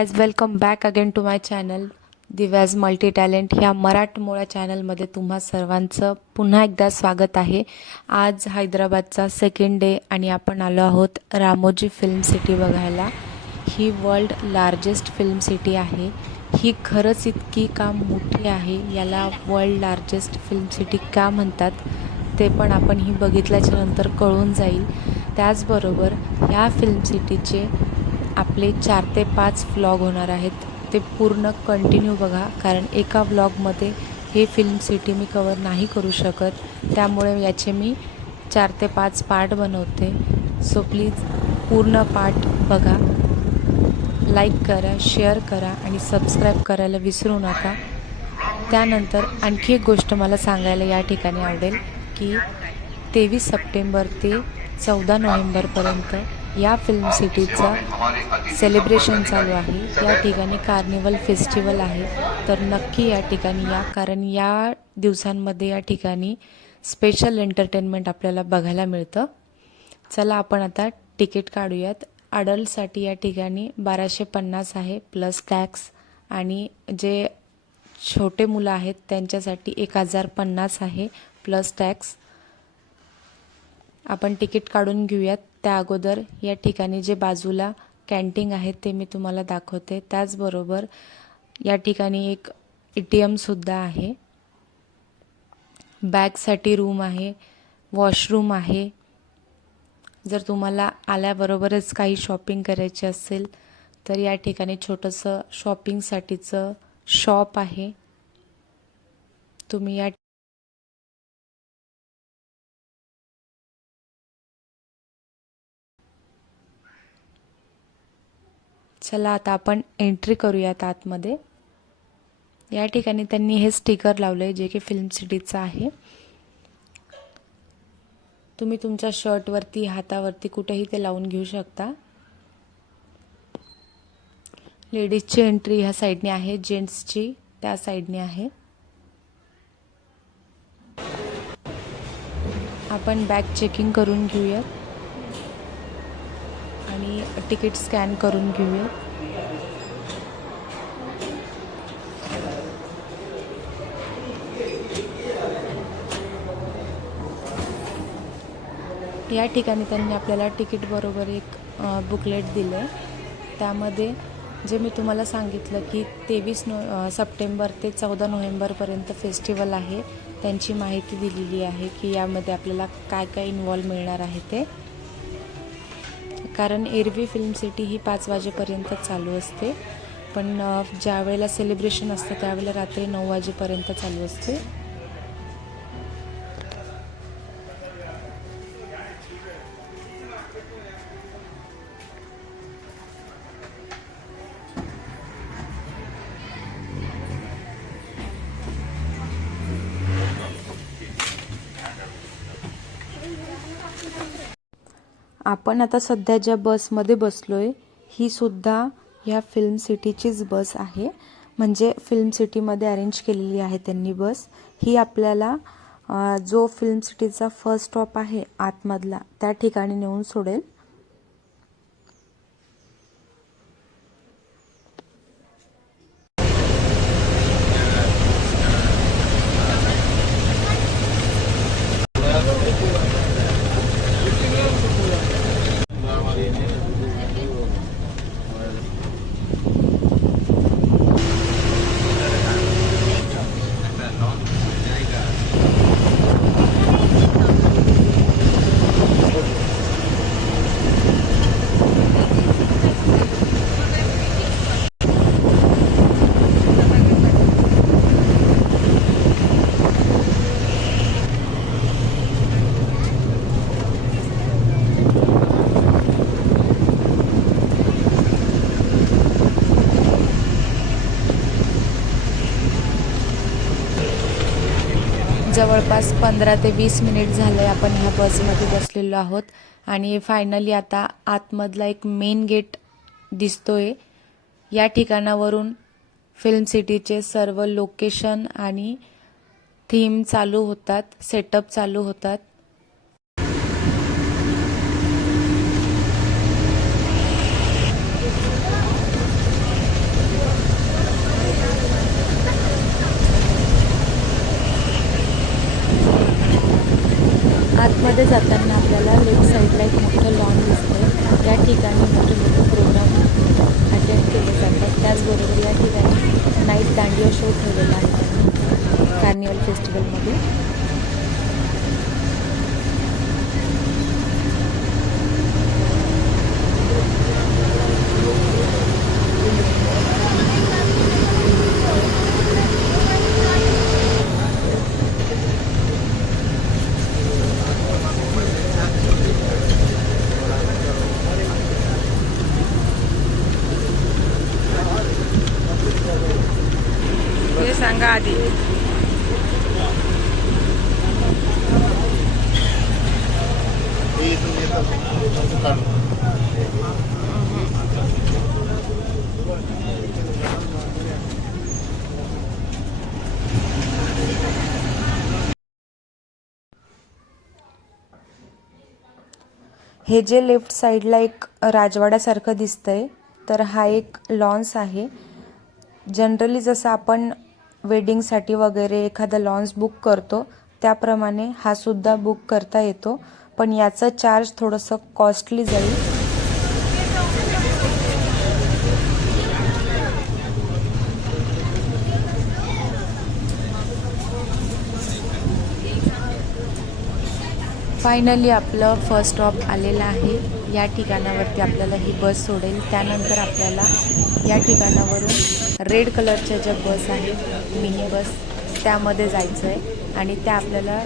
Guys, welcome back again to my channel Divya's multi talent ह्या मराठमोळ्या चॅनलमध्ये तुम्हा सर्वांचं पुन्हा एकदा स्वागत आहे। आज हैदराबादचा सेकंड डे आणि आपण आलो आहोत रामोजी फिल्म सिटी बघायला। ही वर्ल्ड लार्जेस्ट फिल्म सिटी आहे। ही खरंच इतकी का मोठी आहे, याला वर्ल्ड लार्जेस्ट फिल्म सिटी का म्हणतात ते पण आपण ही बघितल्याच्या नंतर कळून जाईल। त्याचबरोबर ह्या फिल्म सिटीचे आपले 4 ते 5 व्लॉग होणार आहेत, ते पूर्ण कंटिन्यू बघा, कारण एका व्लॉगमध्ये हे फिल्म सिटी मी कवर नाही करू शकत, त्यामुळे याचे मी 4 ते 5 पार्ट बनवते। सो प्लीज पूर्ण पार्ट बघा, लाईक करा, शेअर करा आणि सबस्क्राईब करायला विसरू नका। त्यानंतर आणखी एक गोष्ट मला सांगायला या ठिकाणी आवडेल की 23 सप्टेंबर ते 14 नोव्हेंबरपर्यंत या फिल्म सिटीचा सेलिब्रेशन चालू आहे। या ठिकाणी कार्निवल फेस्टिवल आहे, तर नक्की या ठिकाणी या, कारण या दिवसांमध्ये या ठिकाणी स्पेशल एंटरटेनमेंट आपल्याला बघायला मिळतं। चला आपण आता तिकीट काढूयात। अडल्टसाठी या ठिकाणी 1250 आहे प्लस टॅक्स, आणि जे छोटे मुलं आहेत त्यांच्यासाठी 1050 आहे प्लस टॅक्स। आपण तिकीट काढून घेऊयात। त्या अगोदर या ठिकाणी जे बाजूला कॅन्टीन आहे ते मी तुम्हाला दाखवते। त्याचबरोबर या ठिकाणी एक ATM सुद्धा आहे, बॅगसाठी रूम आहे, वॉशरूम आहे। जर तुम्हाला आल्याबरोबरच काही शॉपिंग करायची असेल तर या ठिकाणी छोटंसं शॉपिंगसाठीचं शॉप आहे। तुम्ही या चला आता आपण एंट्री करूयात आतमध्ये। या ठिकाणी त्यांनी हे स्टिकर लावले जे की फिल्म सिटीचं आहे। तुम्ही तुमच्या शर्टवरती, हातावरती कुठेही ते लावून घेऊ शकता। लेडीजची एंट्री ह्या साईडने आहे, जेंट्सची त्या साईडने आहे। आपण बॅग चेकिंग करून घेऊयात आणि तिकीट स्कॅन करून घेऊयात। या ठिकाणी त्यांनी आपल्याला तिकीट बरोबर एक बुकलेट दिलं आहे। त्यामध्ये जे मी तुम्हाला सांगितलं की 23 सप्टेंबर ते 14 नोव्हेंबरपर्यंत फेस्टिवल आहे, त्यांची माहिती दिलेली आहे की यामध्ये आपल्याला काय काय इन्वॉल्व मिळणार आहे ते। कारण एरवी फिल्म सिटी ही 5 वाजेपर्यंत चालू असते, पण ज्या वेळेला सेलिब्रेशन असतं त्यावेळेला रात्री 9 वाजेपर्यंत चालू असते। आपण आता सध्या ज्या बसमध्ये बसलोय ही सुद्धा ह्या फिल्म सिटीचीच बस आहे, म्हणजे फिल्म सिटीमध्ये अरेंज केलेली आहे त्यांनी बस। ही आपल्याला जो फिल्म सिटीचा फर्स्ट स्टॉप आहे आतमधला त्या ठिकाणी नेऊन सोडेल। जवळपास 15 ते 20 मिनिट झाले आपण ह्या बसमध्ये बसलेलो आहोत, आणि फायनली आता आतमधला एक मेन गेट दिसतोय। या ठिकाणावरून फिल्म सिटीचे सर्व लोकेशन आणि थीम चालू होतात, सेटअप चालू होतात। आतमध्ये जाताना आपल्याला लेफ्ट साईडला एक मोठं लॉन दिसतंय. या ठिकाणी मोठे मोठे प्रोग्राम अटेंड केले जातात. त्याचबरोबर या ठिकाणी नाईट दांडिया शो ठेवलेला आहे त्यांनी कार्निवल फेस्टिवलमध्ये. हे सांगा आधी. हे जे लेफ्ट साईडला एक राजवाड्यासारखं दिसतंय तर हा एक लॉन्स आहे. जनरली जसं आपण वेडिंगसाठी वगैरे एखादा लॉन्स बुक करतो त्याप्रमाणे हा सुद्धा बुक करता येतो, पण याचं चार्ज थोडंसं कॉस्टली जाईल. फायनली आपलं फर्स्ट स्टॉप आलेलं आहे. या ठिकाणावरती आपल्याला ही बस सोडेल. त्यानंतर आपल्याला या ठिकाणावरून रेड कलरच्या ज्या बस आहेत मिनी बस त्यामध्ये जायचं आहे आणि त्या आपल्याला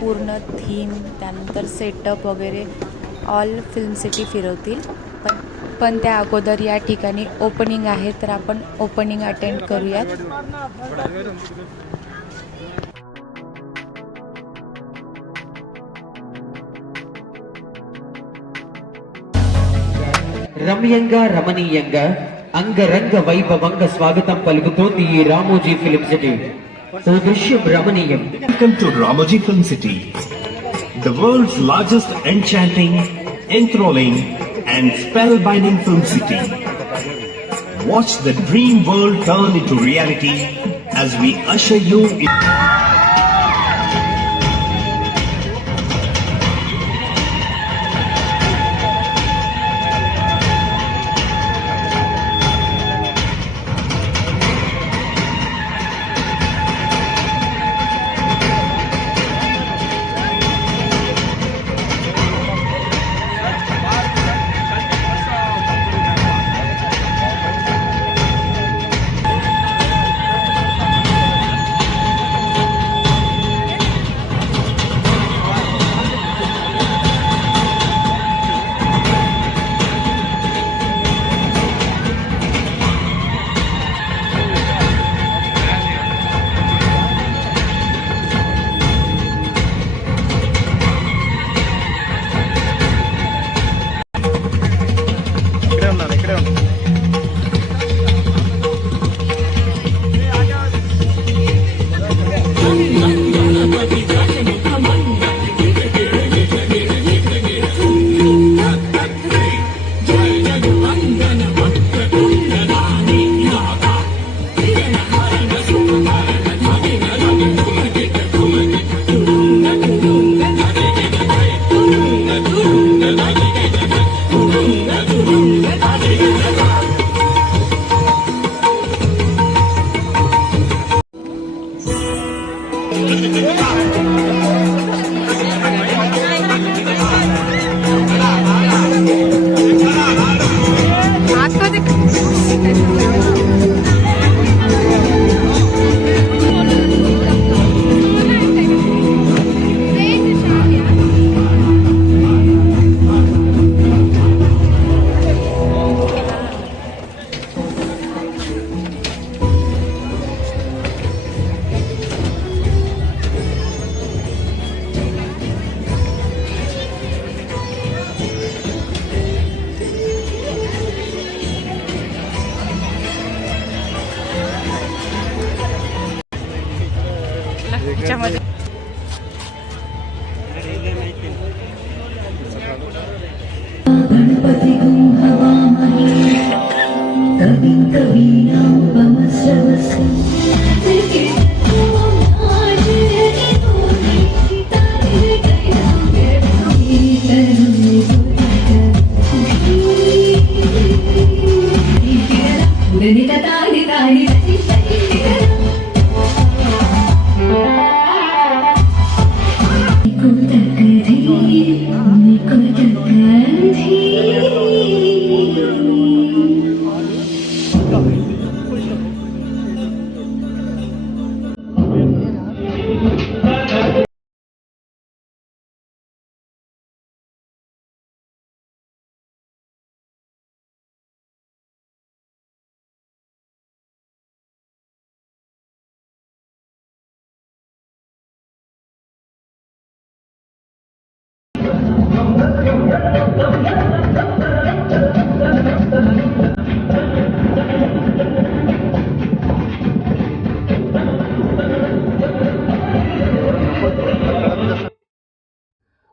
पूर्ण थीम त्यानंतर सेटअप वगैरे ऑल फिल्म सिटी फिरवतील. पण त्या अगोदर या ठिकाणी ओपनिंग आहे तर आपण ओपनिंग अटेंड करूयात. రమ్యంగా రమణీయంగా అంగరంగ వైభవంగ స్వాగతం పలుకుతోంది ఈ రామోజీ ఫిలిం సిటీ. ఓ దృశ్యం రమణీయం. Welcome to Ramoji Film City, the world's largest enchanting, enthralling and spellbinding film city. Watch the dream world turn into reality as we usher you in.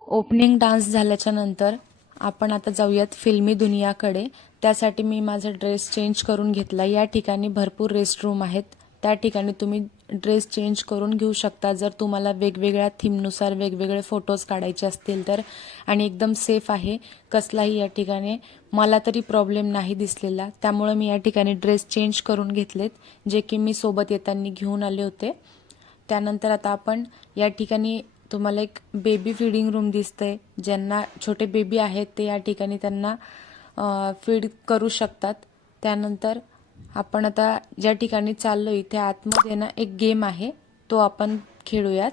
Opening dance झाल्याच्या नंतर आपण आता जाऊयात फिल्मी दुनियाकडे. त्यासाठी मी माझा ड्रेस चेंज करून घेतला. या ठिकाणी भरपूर रेस्ट रूम आहेत, त्या ठिकाणी तुम्ही ड्रेस चेंज करून घेऊ शकता जर तुम्हाला वेगवेगळ्या थीमनुसार वेगवेगळे फोटोज काढायचे असतील तर. आणि एकदम सेफ आहे, कसलाही या ठिकाणी मला तरी प्रॉब्लेम नाही दिसलेला. त्यामुळे मी या ठिकाणी ड्रेस चेंज करून घेतलेत, जे की मी सोबत येताना घेऊन आले होते. त्यानंतर आता आपण या ठिकाणी तुम्हाला एक बेबी फीडिंग रूम दिसतंय. ज्यांना छोटे बेबी आहेत ते या ठिकाणी त्यांना फीड करू शकतात. त्यानंतर आपण आता ज्या ठिकाणी चाललो इथे आतमध्ये ना एक गेम आहे, तो आपण खेळूयात.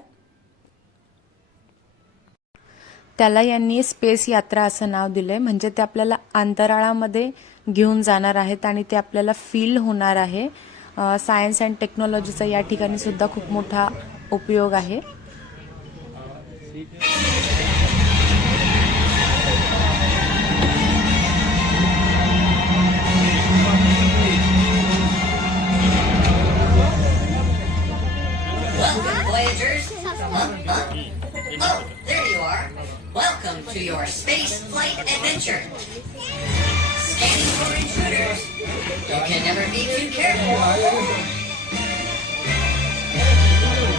त्याला यांनी स्पेस यात्रा असं नाव दिलंय. म्हणजे ते आपल्याला अंतराळामध्ये घेऊन जाणार आहेत आणि ते आपल्याला फील होणार आहे. सायन्स अँड टेक्नॉलॉजीचा या ठिकाणी सुद्धा खूप मोठा उपयोग आहे. Welcome, Voyagers. Oh, there you are. Welcome to your space flight adventure. Scanning for intruders. You can never be too careful.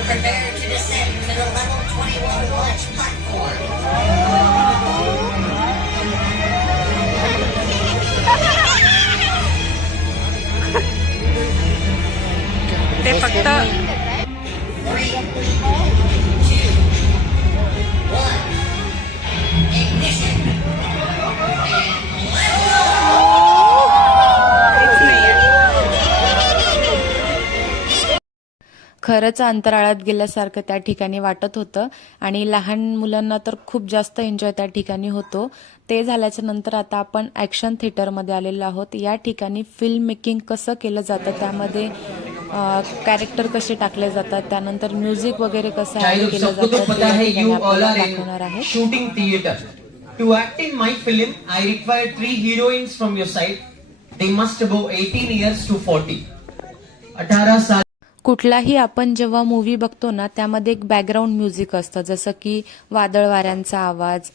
Prepare to descend to the level 21 launch platform. ते फक्त 3, 2, 1. Ignition. And let's हेच नाहीये. खरंच अंतराळात गेल्यासारखं त्या ठिकाणी वाटत होतं आणि लहान मुलांना तर खूप जास्त एन्जॉय त्या ठिकाणी होतो. ते झाल्याच्या नंतर आता आपण ॲक्शन थिएटरमध्ये आलेलो आहोत. या ठिकाणी फिल्म मेकिंग कसं केलं जातं, त्यामध्ये कॅरेक्टर कसे टाकले जातात, त्यानंतर म्युझिक वगैरे कसं ऍड Child, केलं सबको तो जातं पता ते है या ठिकाणी you all आपल्याला are दाखवणार आहे. in shooting theater. To act in my film, I require 3 heroines from your side. They must above 18 years to 40. 18 साल. कुठलाही आपण जेव्हा मूवी बघतो ना त्यामध्ये एक बॅकग्राऊंड म्युझिक असतं, जसं की वादळ वाऱ्यांचा आवाज,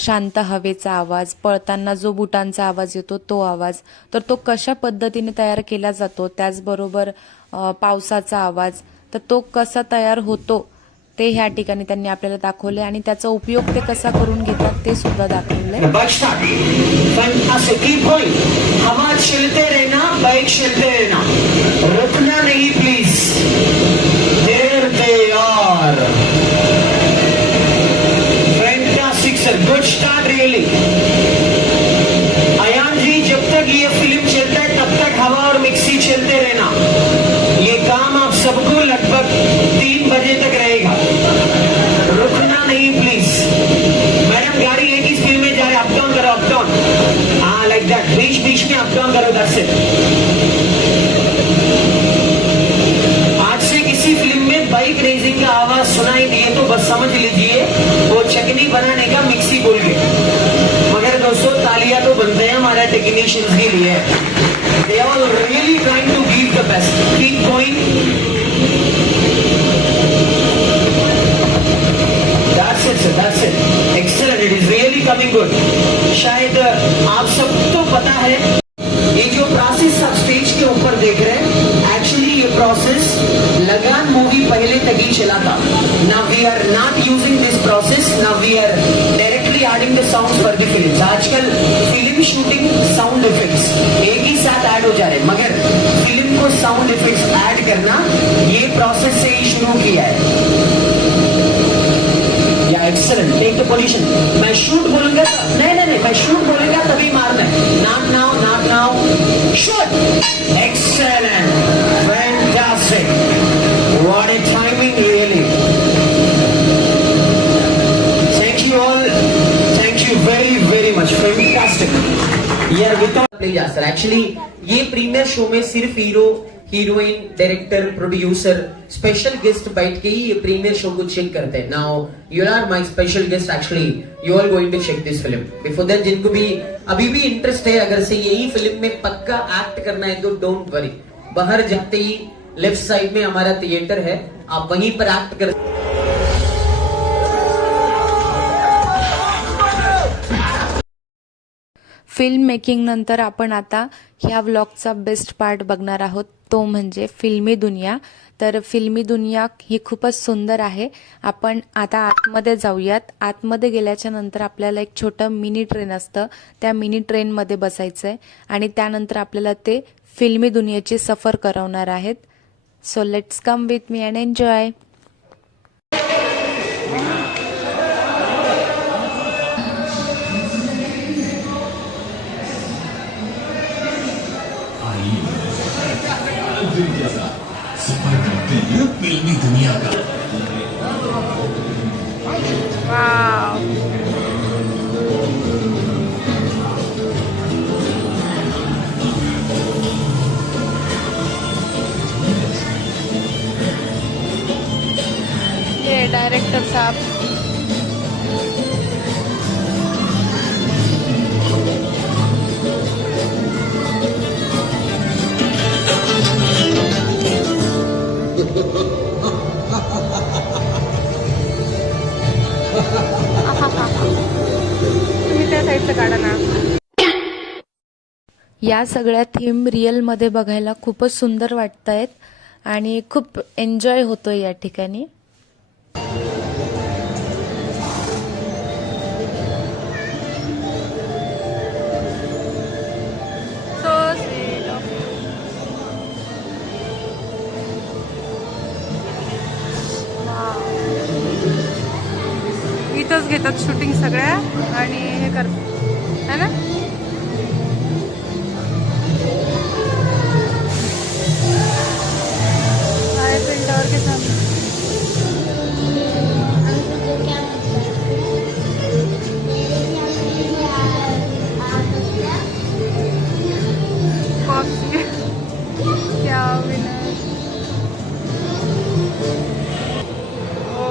शांत हवेचा आवाज, पळताना जो बुटांचा आवाज येतो तो आवाज. तर तो कशा पद्धतीने तयार केला जातो, त्याचबरोबर पावसाचा आवाज, तर तो कसा तयार होतो ते ह्या ठिकाणी त्यांनी आपल्याला दाखवले आणि त्याचा उपयोग ते कसा करून घेतात ते सुद्धा दाखवले. Bike start. Fantastic. Keep going. हवा चलते रहना, बाइक चलते रहना, रुकना नहीं please. There they are. Fantastic sir, good start really. Ayaan ji, जब तक ये फिल्म चलता है तब तक हवा और मिक्सी चलते रहना. ये काम आप सबको लगभग 3 बजे तक रहेगा. रुकना नहीं प्लीज. मैडम गाड़ी एक ही स्पीड में जा रहे, अप डाउन करो, अप डाउन. हाँ, लाइक दैट. बीच बीच में अप डाउन करो, दैट्स इट. आज से किसी फिल्म में बाइक रेसिंग का आवाज सुनाई दिए तो बस समझ लीजिए वो चटनी बनाने का मिक्सी बोल गए. मगर दोस्तों तालियां तो बनते हैं हमारे टेक्नीशियंस के लिए. They are really trying to give the best. Keep going. That's it, sir. That's it. Excellent. It is really coming good. शायद आप सबको पता है ये जो प्रोसेस आप स्टेज के ऊपर देख रहे हैं, एक्चुअली ये प्रोसेस लगान मूवी पहले तक ही चला था. Now we are not using this process. Now we are directly adding the sounds for the films. आजकल फिल्म शूटिंग साउंड इफेक्ट्स एक ही साथ ऐड हो जा रहे हैं, मगर फिल्म को साउंड इफेक्ट्स ऐड करना ये प्रोसेस से ही शुरू किया है. या एक्सेलेंट. Take the position. मैं शूट बोलूंगा, नहीं, मैं शूट बोलूंगा तभी मारना है. Not now, not now. Shoot. Excellent. Fantastic. What a timing really. Thank you all. Thank you very very much. Fantastic. यार विदाउट प्ले जा सर. एक्चुअली ये प्रीमियर शो में सिर्फ hero, heroine, director, producer, special guest बैठ के ही ये premier show को check करते हैं. Now you are my special guest. Actually you are going to check this film. Before that जिनको भी अभी भी इंटरेस्ट है अगर से यही फिल्म में पक्का एक्ट करना है तो डोंट वरी. बाहर जाते ही लेफ्ट साइड में हमारा थिएटर है, आप वहीं पर एक्ट कर. फिल्म मेकिंग नंतर आपण आता ह्या व्लॉगचा बेस्ट पार्ट बघणार आहोत, तो म्हणजे फिल्मी दुनिया. तर फिल्मी दुनिया ही खूपच सुंदर आहे. आपण आता आतमध्ये जाऊयात. आतमध्ये गेल्याच्या नंतर आपल्याला एक छोटं मिनी ट्रेन असतं, त्या मिनी ट्रेनमध्ये बसायचं आहे आणि त्यानंतर आपल्याला ते फिल्मी दुनियेची सफर करवणार आहेत. So let's come with me and enjoy. फिल्मी दुनिया का वाव. ये डायरेक्टर साहब. तुम्ही त्या साईडचं काढा ना. या सगळ्या थीम रिअलमध्ये बघायला खूपच सुंदर वाटत आहेत आणि खूप एन्जॉय होतोय या ठिकाणी. So sweet of you. Wow. इथंच घेतात शूटिंग सगळ्या आणि हे करतात है ना. सारे प्रिंटर के सामने कॉफी. क्या विनर. ओ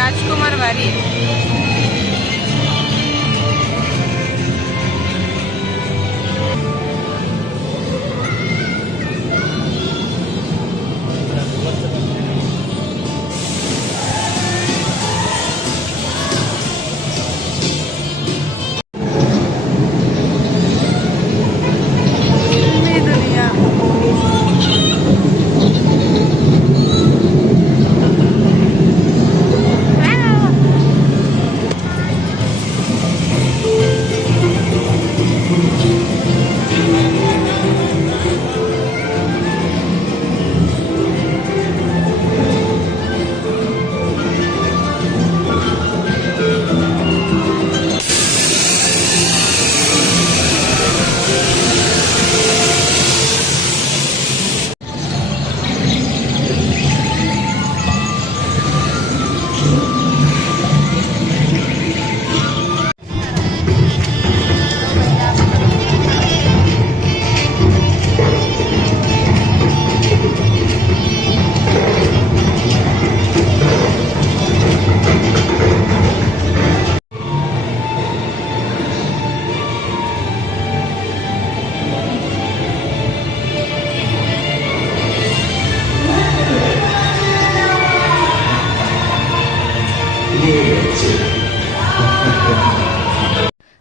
राजकुमार वारी. फिल्मी दुनिया.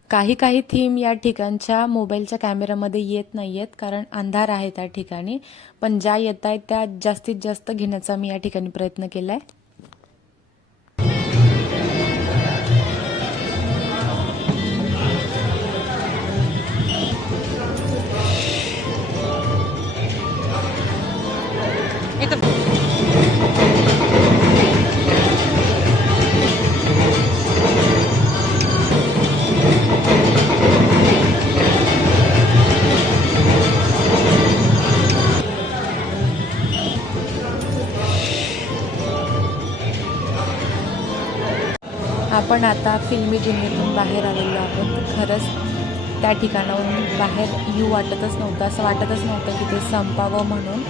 काही काही थीम या ठिकाणच्या मोबाईलच्या कॅमेऱ्यामध्ये येत नाही आहेत कारण अंधार आहे त्या ठिकाणी, पण ज्या येत आहेत त्या जास्तीत जास्त घेण्याचा मी या ठिकाणी प्रयत्न केला आहे. आपण आता फिल्मी दुनियेतून बाहेर आलेलो आहोत. खरंच त्या ठिकाणाहून बाहेर येऊ वाटतच नव्हतं, असं वाटतच नव्हतं की ते संपावं म्हणून.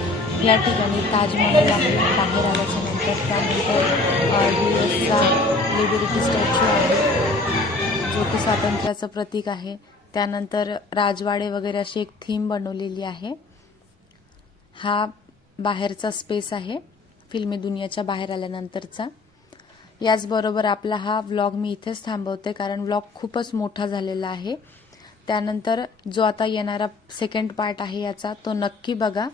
या ठिकाणी ताजमहल आहे बाहेर आल्याच्या नंतर. त्यानंतर US चा लिबर्टी स्टॅच्यू आहे जो की स्वातंत्र्याचं प्रतीक आहे. त्यानंतर राजवाडे वगैरे अशी एक थीम बनवलेली आहे. हा बाहेरचा स्पेस आहे फिल्मी दुनियाच्या बाहेर आल्यानंतरचा. याचबरोबर आपला हा व्लॉग मी इथेच थांबवते कारण व्लॉग खूपच मोठा झालेला आहे. त्यानंतर जो आता येणारा सेकंड पार्ट आहे याचा तो नक्की बघा.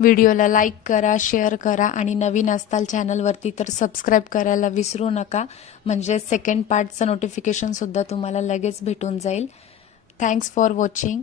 व्हिडिओला लाईक करा, शेअर करा आणि नवीन असताल चॅनलवरती तर सबस्क्राईब करायला विसरू नका, म्हणजे सेकंड पार्टचं नोटिफिकेशनसुद्धा तुम्हाला लगेच भेटून जाईल. Thanks for watching.